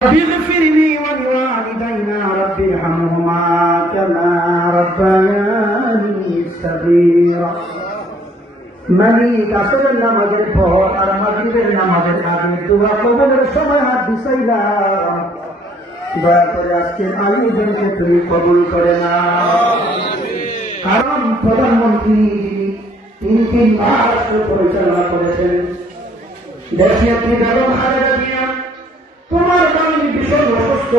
اغفر لي ولوالدينا رب ارحمهما كما ربياني صغيرا মালিক আসরের নামাজের পর আর মাগরিবের নামাজের আগে দোয়া কবুলের সময় হাত দিছাইলাম, দয়া করে আজকের আয়োজনকে তুমি কবুল করে নাও। কারণ প্রধানমন্ত্রী তিন মাস পরিচালনা করেছেন, দেশনেত্রী বেগম খালেদা জিয়া তোমার বাণী ভীষণ অসুস্থ,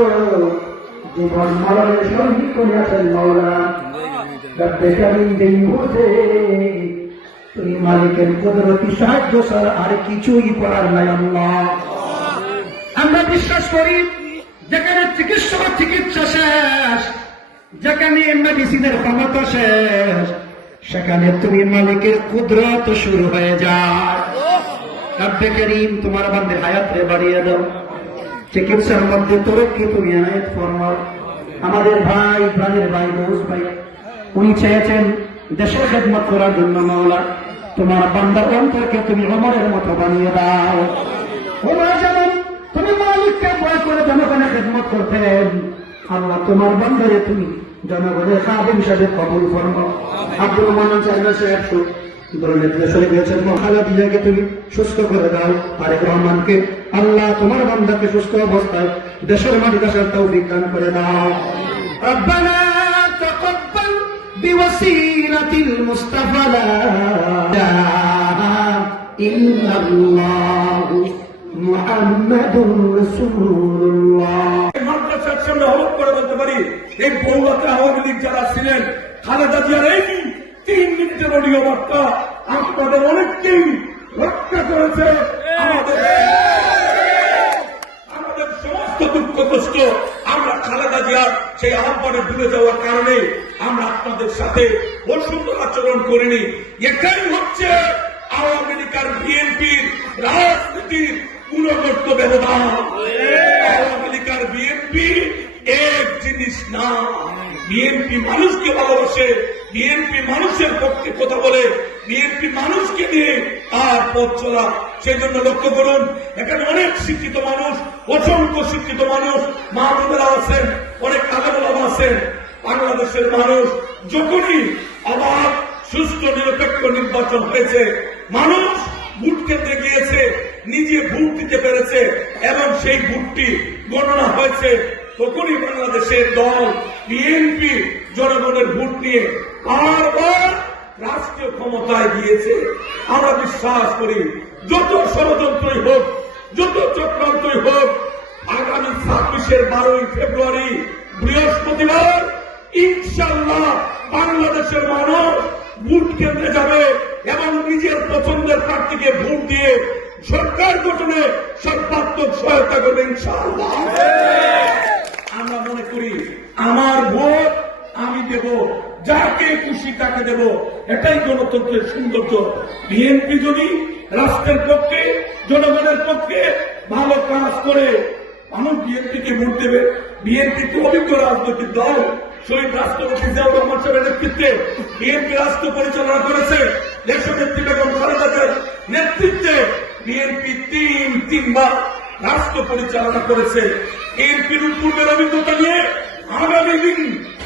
জীবন মরণের সঙ্গী করিয়াছেন মৌলা। এই মুহূর্তে তুমি মালিকের কুদরতি সাহায্য ছাড়া আর কিছুই করার নাই আল্লাহ। আমরা বিশ্বাস করি যেখানে চিকিৎসা শেষ, যেখানে মেডিসিনের ক্ষমতা শেষ, সেখানে তুমি মালিকের কুদরত শুরু হয়ে যায়। রব্বে করিম তোমার বান্দার হায়াতে বাড়িয়ে দাও, চিকিৎসার মধ্যে তরক্কি তুমি আনায়াত ফরমাও। আমাদের ভাই প্রাণের ভাই রোজ ভাই উনি চেয়েছেন দেশের খেদমত করার জন্য, মাওলা তোমার বান্দার অন্তরকে তুমি ওমরের মতো বানিয়ে দাও। ওমর যেমন তুমি মালিককে ভয় করে জনগণের খেদমত করতেন, আল্লাহ তোমার বান্দারে তুমি জনগণের খাদেম হিসাবে কবুল ফরমাও। আব্দুল মান্নান সাহেব তুমি সুস্থ করে দাও, তারেক রহমানকে আল্লাহ তোমার বান্দাকে সুস্থ অবস্থায় দেশের মাটি দেশের তৌফিক দান করে দাও। রব্বানা তাকাব্বাল বিওয়াসিলাতিল মুস্তাফা লা ইলাহা ইল্লাল্লাহু মুহাম্মাদুর রাসূলুল্লাহ। মাদ্রাসার সামনে হলফ করে বলতে পারি, এই বৌলাতে আওয়ামী লীগ যারা ছিলেন, খালেদা জিয়ার এই 3 মিনিটের অডিও বার্তা আপনাদের অনেককেই রক্ষা করেছে। আমাদের সমস্ত দুঃখ কষ্ট আমরা খালেদা জিয়ার সেই আহ্বানে ভুলে যাওয়ার কারণে আমরা আপনাদের সাথে অসুন্দর আচরণ করিনি। এটাই হচ্ছে আওয়ামী লীগ আর বিএনপির রাজনীতির গুণগত ব্যবধান। আওয়ামী লীগ আর বিএনপি এক জিনিস না। বিএনপি মানুষকে ভালোবাসে, বিএনপি মানুষের পক্ষে কথা বলে, বিএনপি মানুষকে নিয়ে আর পথ চলা। সেই জন্য লক্ষ্য করুন, এখানে অনেক শিক্ষিত মানুষ, অসংখ্য শিক্ষিত মানুষ, মা বোনেরা আছেন, অনেক আলেমওলামা আছেন। বাংলাদেশের মানুষ যখনই অবাধ সুষ্ঠু নিরপেক্ষ নির্বাচন হয়েছে, মানুষ ভোট কেন্দ্রে গিয়েছে, নিজে ভোট দিতে পেরেছে এবং সেই ভোটটি গণনা হয়েছে, তখনই বাংলাদেশের দল বিএনপি জনগণের ভোট নিয়ে বারবার রাষ্ট্রীয় ক্ষমতায় গিয়েছে। আমরা বিশ্বাস করি যত ষড়যন্ত্রই হোক, যত চক্রান্তই হোক, আগামী 12 ফেব্রুয়ারি বৃহস্পতিবার ইনশাআল্লাহ বাংলাদেশের মানুষ ভোট কেন্দ্রে যাবে এবং নিজের পছন্দের প্রার্থীকে ভোট দিয়ে সরকার গঠনে সর্বাত্মক সহায়তা করবে ইনশাআল্লাহ। আমরা মনে করি আমার ভোট আমি দেব, যাকে খুশি তাকে দেব, এটাই গণতন্ত্রের সৌন্দর্য। বিএনপি যদি রাষ্ট্রের পক্ষে জনগণের পক্ষে ভালো কাজ করে, মানুষ বিএনপিকে ভোট দেবে। বিএনপি তো অভিজ্ঞ রাজনৈতিক দল, শহীদ রাষ্ট্রপতি জিয়াউর রহমান সাহেবের নেতৃত্বে বিএনপি রাষ্ট্র পরিচালনা করেছে। দেশনেত্রী বেগম খালেদা জিয়ার নেতৃত্বে বিএনপি তিনবার রাষ্ট্র পরিচালনা করেছে। বিএনপির পূর্বের অভিজ্ঞতা নিয়ে আগামী দিন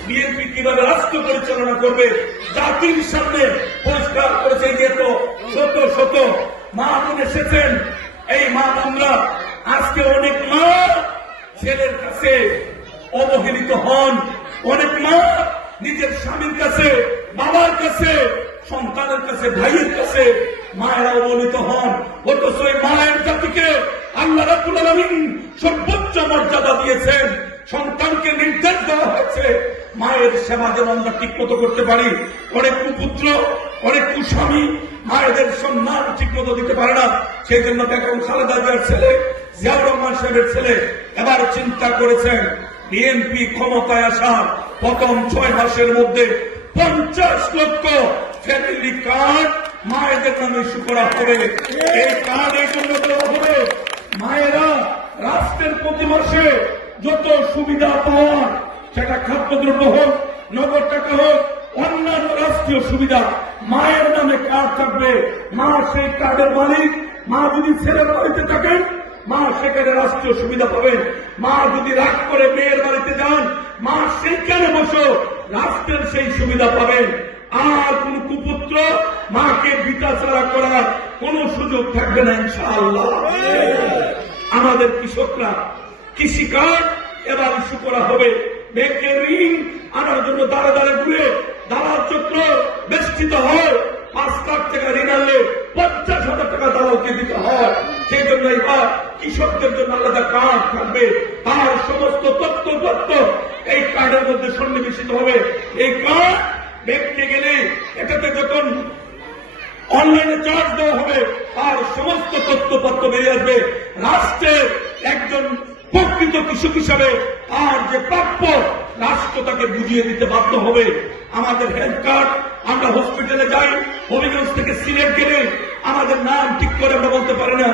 বিএনপি কিভাবে রাষ্ট্র পরিচালনা করবে জাতির সামনে পরিষ্কার করেছে। যেহেতু শত শত মা বোন এসেছেন, এই মা বোনরা আজকে অনেক মা ছেলের কাছে অবহেলিত হন, অনেক মা নিজের স্বামীর কাছে, বাবার কাছে, সন্তানের কাছে, ভাইয়ের কাছে মায়েরা অবহেলিত হন। অথচ এই মায়ের জাতিকে আল্লাহ রাব্বুল আলামিন সর্বোচ্চ মর্যাদা দিয়েছেন। সন্তানকে নির্দেশ দেওয়া হয়েছে মায়ের সেবা যেন আমরা ঠিক মতো করতে পারি। অনেক কুপুত্র, অনেক কুস্বামী মায়েদের সম্মান ঠিক মতো দিতে পারে না। সেই জন্য বেগম খালেদা জিয়ার ছেলে জিয়াউর রহমান সাহেবের ছেলে এবার চিন্তা করেছেন বিএনপি ক্ষমতায় আসার প্রথম 6 মাসের মধ্যে 50 লক্ষ ফ্যামিলি কার্ড মায়েদের নামে ইস্যু করা হবে। এই কার্ড এই জন্য দেওয়া হবে, মায়েরা রাষ্ট্রের প্রতি মাসে যত সুবিধা পাওয়ার, সেটা খাদ্যদ্রব্য হোক, নগদ টাকা হোক, অন্যান্য রাষ্ট্রীয় সুবিধা মায়ের নামে কার্ড থাকবে। মা সেই কার্ডের মালিক। মা যদি ছেলের বাড়িতে থাকেন মা সেখানে রাষ্ট্রীয় সুবিধা পাবেন। মা যদি রাগ করে মেয়ের বাড়িতে যান, মা সেইখানে বসো, রাষ্ট্রের সেই সুবিধা পাবেন। আর কোন কুপুত্র মাকে বিটাচারা করার কোন সুযোগ থাকবে না ইনশাআল্লাহ। আমাদের কৃষকরা কৃষি কার্ড এবার ইস্যু করা হবে। ব্যাংকের ঋণ আনার জন্য দাঁড়ে দাঁড়ে ঘুরে দালাল চক্র বেষ্টিত হয়। 5 লাখ টাকা ঋণ আনলে 50,000 টাকা দালালকে দিতে হয়। সেই জন্য এবার কৃষকদের জন্য আলাদা কার্ড থাকবে। তার সমস্ত তথ্য এই কার্ডের মধ্যে সন্নিবেশিত হবে। এই কার্ড ব্যাংকে গেলে এটাতে যখন অনলাইনে চার্জ দেওয়া হবে, আর সমস্ত তথ্যপত্র বেরিয়ে আসবে। রাষ্ট্রের একজন প্রকৃত কৃষক হিসাবে আর যে প্রাপ্য, রাষ্ট্র তাকে বুঝিয়ে দিতে বাধ্য হবে। আমাদের হেলথ কার্ড, আমরা হসপিটালে যাই, হবিগঞ্জ থেকে সিলেট গেলে আমাদের নাম ঠিক করে আমরা বলতে পারি না,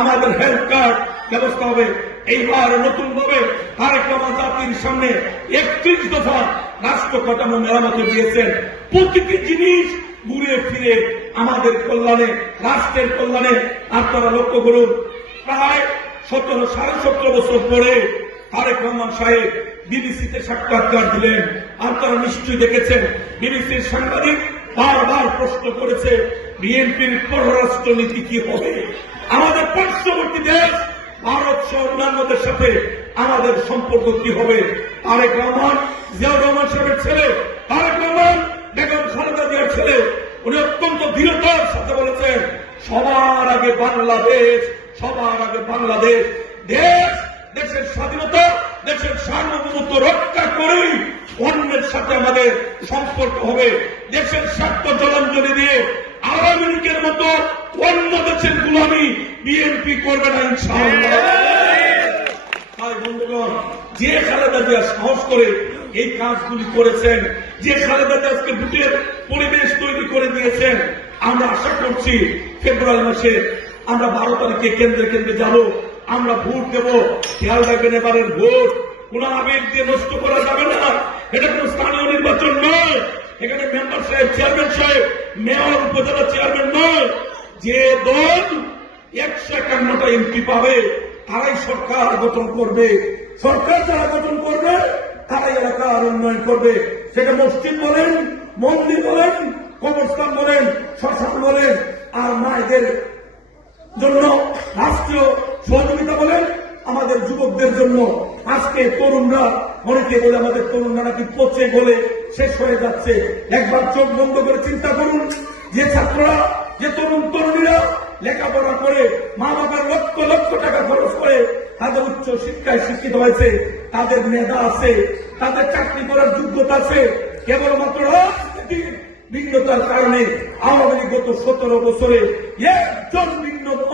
আমাদের হেলথ কার্ড ব্যবস্থা হবে। এইবার নতুন ভাবে তারেক রহমান জাতির সামনে 31 দফা রাষ্ট্র কাঠামো মেরামতে দিয়েছেন। প্রতিটি জিনিস ঘুরে ফিরে আমাদের কল্যাণে, রাষ্ট্রের কল্যাণে। আপনারা লক্ষ্য করুন, প্রায় 17 বছর পরে তারেক রহমান সাহেব বিবিসিতে সাক্ষাৎকার দিলেন। আপনারা নিশ্চয়ই দেখেছেন, বিবিসির সাংবাদিক বারবার প্রশ্ন করেছে বিএনপির পররাষ্ট্র নীতি কি হবে, আমাদের পার্শ্ববর্তী দেশ ভারত সহ অন্যান্যদের সাথে আমাদের সম্পর্ক কি হবে। তারেক রহমান, জিয়াউর রহমান সাহেবের ছেলে তারেক রহমান, বেগম খালেদা জিয়ার ছেলে, উনি অত্যন্ত দৃঢ়তার সাথে বলেছেন সবার আগে বাংলাদেশ, সবার আগে বাংলাদেশ। দেশের স্বাধীনতা, দেশের সার্বভৌমত্ব রক্ষা করেই অন্যের সাথে আমাদের সম্পর্ক হবে। দেশের স্বার্থ জলাঞ্জলি দিয়ে আওয়ামী লীগের মতো অন্য দেশের গোলামি বিএনপি করবে না ইনশাআল্লাহ। তাই বন্ধুগণ, যে খালেদা জিয়া সাহস করে এই কাজগুলি করেছেন, যে খালেদা জিয়া আজকে ভোটের পরিবেশ তৈরি করে দিয়েছেন, আমরা আশা করছি ফেব্রুয়ারি মাসে আমরা 12 তারিখে কেন্দ্রে কেন্দ্রে যাব, আমরা ভোট দেব। খেয়াল রাখবেন, এবারের ভোট কোন আবেগ দিয়ে নষ্ট করা যাবে না। এটা কোন স্থানীয় নির্বাচন নয়, এখানে মেম্বার সাহেব, চেয়ারম্যান সাহেব, মেয়র, উপজেলা চেয়ারম্যান নয়। যে দল 151টা এমপি পাবে তারাই সরকার গঠন করবে। সরকার যারা গঠন করবে তারাই এলাকার উন্নয়ন করবে। সেটা মসজিদ বলেন, মন্দির বলেন, কবরস্থান বলেন, শ্মশান বলেন, আর মায়েদের জন্য রাষ্ট্রীয় সহযোগিতা বলেন, আমাদের যুবকদের জন্য। আজকে তরুণরা, অনেকে বলে আমাদের তরুণরা নাকি পচে গলে শেষ হয়ে যাচ্ছে। একবার চোখ বন্ধ করে চিন্তা করুন, যে ছাত্ররা, যে তরুণ তরুণীরা লেখাপড়া করে মা বাবার লক্ষ লক্ষ টাকা খরচ করে তাদের উচ্চ শিক্ষায় শিক্ষিত হয়েছে, তাদের মেধা আছে, তাদের চাকরি করার যোগ্যতা আছে, কেবলমাত্র রাজনীতির ভিন্নতার কারণে আওয়ামী লীগ গত 17 বছরে একজন ভিন্ন মত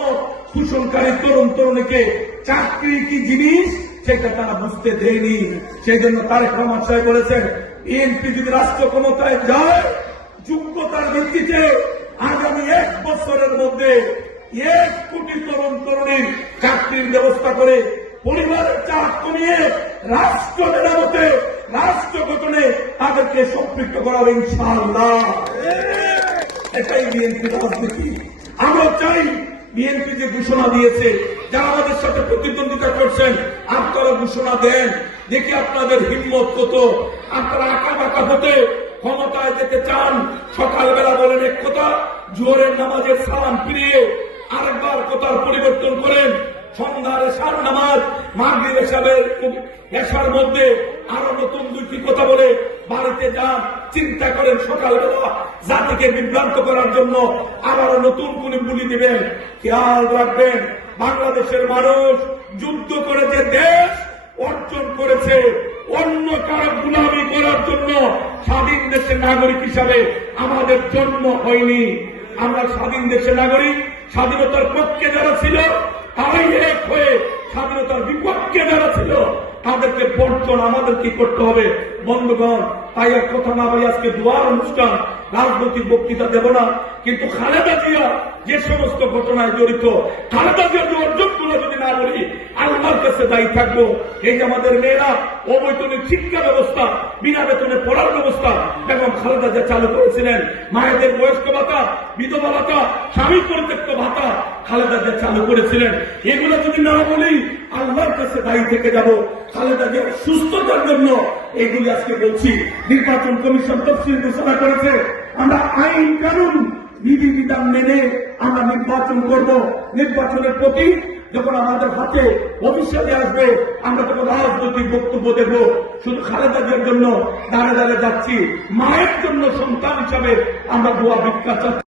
পোষণকারী তরুণ তরুণীকে চাকরি কি জিনিস সেটা তারা বুঝতে দেয়নি। সেই জন্য তারেক রহমান সাহেব বলেছেন, বিএনপি যদি রাষ্ট্র ক্ষমতায় যায়, যোগ্যতার ভিত্তিতে আগামী 1 বছরের মধ্যে 1 কোটি তরুণ তরুণীর চাকরির ব্যবস্থা করে পরিবারের চাপ কমিয়ে রাষ্ট্র মেরামতে, রাষ্ট্র গঠনে তাদেরকে সম্পৃক্ত করা হবে ইনশাআল্লাহ। এটাই বিএনপি রাজনীতি। আমরা চাই বিএনপি যে ঘোষণা দিয়েছে, যারা আমাদের সাথে প্রতিদ্বন্দ্বিতা করছেন, আপনারা ঘোষণা দেন, দেখি আপনাদের হিম্মত কত। আপনারা আঁকা বাঁকা হতে ক্ষমতায় যেতে চান, সকালবেলা বলেন এক কথা, জোহরের নামাজের সালাম ফিরিয়ে আরেকবার কথার পরিবর্তন করেন, সন্ধ্যার এশার নামাজ, মাগরিব এশার মধ্যে আরো নতুন 2টি কথা বলে বাড়িতে যান। চিন্তা করেন সকালবেলা জাতিকে বিভ্রান্ত করার জন্য আবারও নতুন কোন বুলি দিবেন। খেয়াল রাখবেন, বাংলাদেশের মানুষ যুদ্ধ করে যে দেশ অর্জন করেছে, অন্য কারো গুলামি করার জন্য স্বাধীন দেশের নাগরিক হিসাবে আমাদের জন্ম হয়নি। আমরা স্বাধীন দেশের নাগরিক, স্বাধীনতার পক্ষে যারা ছিল তারাই এক হয়ে স্বাধীনতার বিপক্ষে যারা ছিল তাদেরকে বর্জন আমাদের কি করতে হবে বন্ধুগণ। তাই এক কথা না ভাই, আজকে দুয়ার অনুষ্ঠান, রাজনৈতিক বক্তৃতা দেব না, কিন্তু খালেদা জিয়া যে সমস্ত ঘটনায় জড়িত, খালেদা জিয়া যে অর্জনগুলো যদি না বলি আল্লাহর কাছে দায়ী থাকবো। এই যে আমাদের মেয়েরা অবৈতনিক শিক্ষা ব্যবস্থা, বিনা বেতনে পড়ার ব্যবস্থা এবং খালেদা জিয়া চালু করেছিলেন, মায়েদের বয়স্ক ভাতা, বিধবা ভাতা, স্বামী পরিত্যক্ত ভাতা খালেদা জিয়া চালু করেছিলেন, এগুলো যদি না বলি আল্লাহর কাছে দায়ী থেকে যাব। খালেদা জিয়ার সুস্থতার জন্য এগুলি আজকে বলছি। নির্বাচন কমিশন তফসিল ঘোষণা করেছে, আমরা আইন কানুন বিধিবিধান মেনে আমরা নির্বাচন করব। নির্বাচনের প্রতি যখন আমাদের হাতে অফিসিয়ালি আসবে আমরা তখন রাজনৈতিক বক্তব্য দেব। শুধু খালেদা জিয়ার জন্য দাঁড়ে দাঁড়ে যাচ্ছি, মায়ের জন্য সন্তান হিসাবে আমরা দোয়া ভিক্ষা চাচ্ছি।